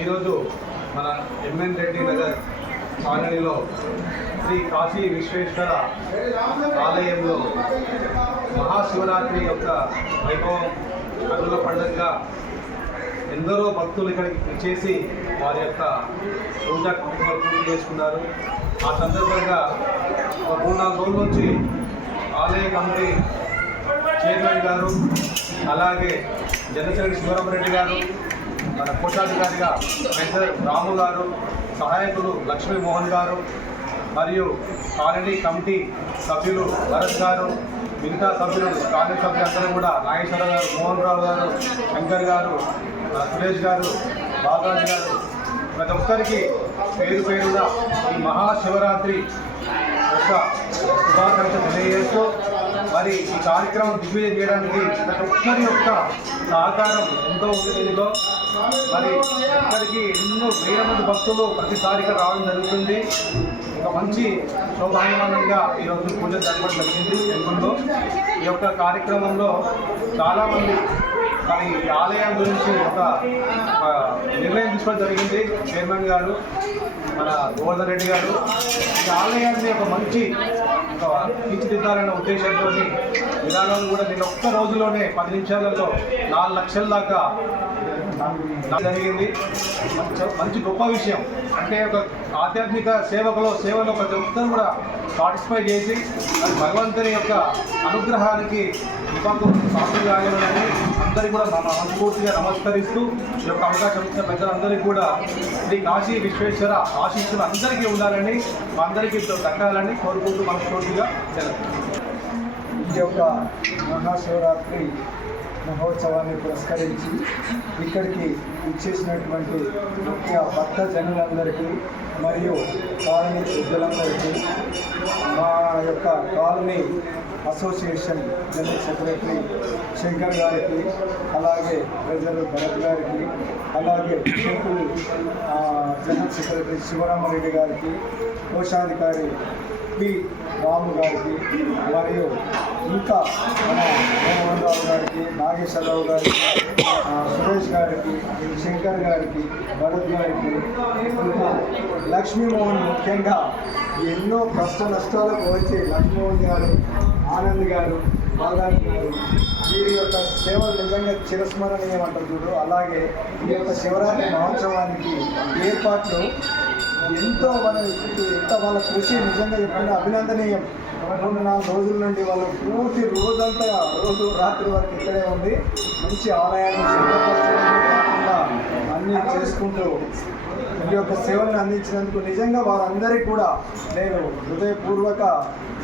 ఈరోజు మన ఎంఎన్ రెడ్డి నగర్ కాలనీలో శ్రీ కాశీ విశ్వేశ్వర ఆలయంలో మహాశివరాత్రి యొక్క వైభవం కన్నుల పండుగగా ఎందరో భక్తులు ఇక్కడికి వచ్చేసి వారి యొక్క పూజా పూర్తి చేసుకున్నారు. ఆ సందర్భంగా 3-4 రోజుల నుంచి ఆలయ కమిటీ చైర్మన్ గారు, అలాగే జనసేన శివరామరెడ్డి గారు, మన కోశాధికారిగా వెంకట రాము గారు, సహాయకులు లక్ష్మీమోహన్ గారు, మరియు కాలనీ కమిటీ సభ్యులు భరత్ గారు, మిగతా సభ్యులు కాలనీ సభ్యులు అందరూ కూడా నాగేశ్వరరావు గారు, మోహన్ రావు గారు, శంకర్ గారు, సురేష్ గారు, బాలాజీ గారు, ప్రతి ఒక్కరికి పేరు పేరుగా ఈ మహాశివరాత్రి యొక్క శుభాకాంక్షలు తెలియజేస్తూ మరి ఈ కార్యక్రమం దిగ్విజయం చేయడానికి ప్రతి ఒక్కరి యొక్క సహకారం ఎంతో ఉంది. దీనిలో మరి ఇక్కడికి ఎన్నో వేల మంది భక్తులు ప్రతిసారి ఇక్కడ రావడం జరుగుతుంది. ఒక మంచి శోభాయమానంగా ఈరోజు పూజ జరపడం జరిగింది టెంపుల్లో. ఈ యొక్క కార్యక్రమంలో చాలామంది మరి ఈ ఆలయం గురించి ఒక నిర్ణయం తీసుకోవడం జరిగింది. చైర్మన్ గారు, మన గోవర్ధన్ రెడ్డి గారు ఈ ఆలయాన్ని ఒక మంచి తీర్చిదిద్దాలన్న ఉద్దేశంతో విధానం కూడా నేను ఒక్క రోజులోనే 10 నిమిషాలలో 4 లక్షల దాకా జరిగింది. మంచి గొప్ప విషయం. అంటే ఒక ఆధ్యాత్మిక సేవలో ప్రతి ఒక్కరు కూడా పార్టిసిపేట్ చేసి భగవంతుని యొక్క అనుగ్రహానికి సాక్షి కాగలనని అందరికీ కూడా మనస్ఫూర్తిగా నమస్కరిస్తూ ఈ యొక్క అవకాశం ఇచ్చిన ప్రజలందరికీ కూడా శ్రీ కాశీ విశ్వేశ్వర ఆశీస్సులు అందరికీ ఉండాలని, అందరికీ దక్కాలని కోరుకుంటూ మనస్ఫూర్తిగా సెలవు. ఈ యొక్క మహాశివరాత్రి మహోత్సవాన్ని పురస్కరించి ఇక్కడికి ఇచ్చేసినటువంటి ముఖ్య భక్త జనులందరికీ మరియు కాలనీ పెద్దలందరికీ, మా యొక్క colony association general secretary Shankar గారికి, అలాగే ట్రెజరర్ భరత్ గారికి, అలాగే టెంపుల్ జనరల్ సెక్రటరీ శివరామరెడ్డి గారికి, కోశాధికారి పి రాము గారికి, మరియు ఇంకా మన మోహన్ రావు గారికి, నాగేశ్వరరావు గారికి, సురేష్ గారికి, శంకర్ గారికి, భరత్ గారికి, ఇంకా లక్ష్మీమోహన్ ముఖ్యంగా ఎన్నో కష్ట నష్టాలకు వచ్చి లక్ష్మీమోహన్ గారు, ఆనంద్ గారు, బాలాజీ గారు వీరి యొక్క సేవలు నిజంగా చిరస్మరణీయం అంటారు చూడు. అలాగే ఈ యొక్క శివరాత్రి మహోత్సవానికి ఏర్పాట్లు ఎంతో వాళ్ళ కృషి నిజంగా ఎప్పుడైనా అభినందనీయం. 3-4 రోజుల నుండి వాళ్ళు పూర్తి రోజంతా రోజు రాత్రి వరకు ఇక్కడే ఉంది. మంచి ఆలయాన్ని శుభ్రపరచడమే కాకుండా అన్నీ చేసుకుంటూ ఈ యొక్క సేవలను అందించినందుకు నిజంగా వారందరికీ కూడా నేను హృదయపూర్వక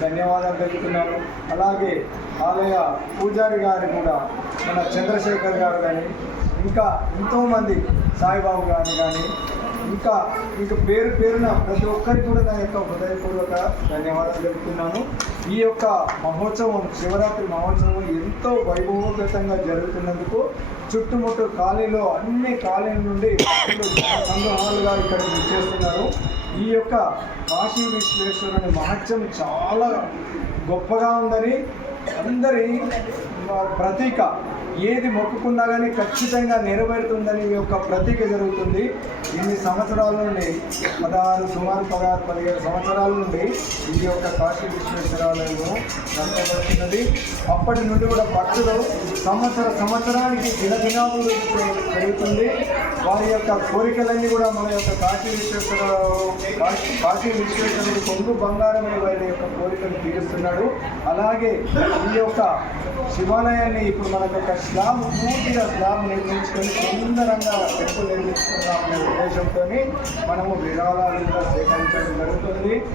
ధన్యవాదాలు తెలుపుతున్నాను. అలాగే ఆలయ పూజారి గారు కూడా మన చంద్రశేఖర్ గారు కానీ, ఇంకా ఎంతోమంది సాయిబాబు గారు కానీ, ఇంకా పేరు పేరున ప్రతి ఒక్కరికి కూడా నా యొక్క హృదయపూర్వక ధన్యవాదాలు తెలుపుతున్నాను. ఈ యొక్క మహోత్సవం, శివరాత్రి మహోత్సవం ఎంతో వైభవోపేతంగా జరుగుతున్నందుకు చుట్టుముట్టు కాలనీలో అన్ని కాలనీల నుండి సంగ్రహాలుగా ఇక్కడ చేస్తున్నారు. ఈ యొక్క కాశీ విశ్వేశ్వరుని మహత్యం చాలా గొప్పగా ఉందని అందరి ప్రతీక. ఏది మొక్కుకున్నా కానీ ఖచ్చితంగా నెరవేరుతుందని ఈ యొక్క ప్రతీక జరుగుతుంది. ఇన్ని సంవత్సరాల నుండి సుమారు 16-17 సంవత్సరాల నుండి ఈ యొక్క కాశీ విశ్వేశ్వరాలయంలో నడపబడుతున్నది. అప్పటి నుండి కూడా భక్తులు సంవత్సరానికి దినదినాలు పెరుగుతుంది. వారి యొక్క కోరికలన్నీ కూడా మన యొక్క కాశీ విశ్వేశ్వరుడు కొంగు బంగారమే వారి యొక్క కోరికలు తీరుస్తున్నాడు. అలాగే ఈ యొక్క శివాలయాన్ని ఇప్పుడు మనకు ఒక పూర్తిగా స్లాబ్ నిర్మించుకొని సుందరంగా టెంపుల్ నిర్మించుకున్నామనే ఉద్దేశంతో మనము విరాళాలు సేకరించడం జరుగుతుంది.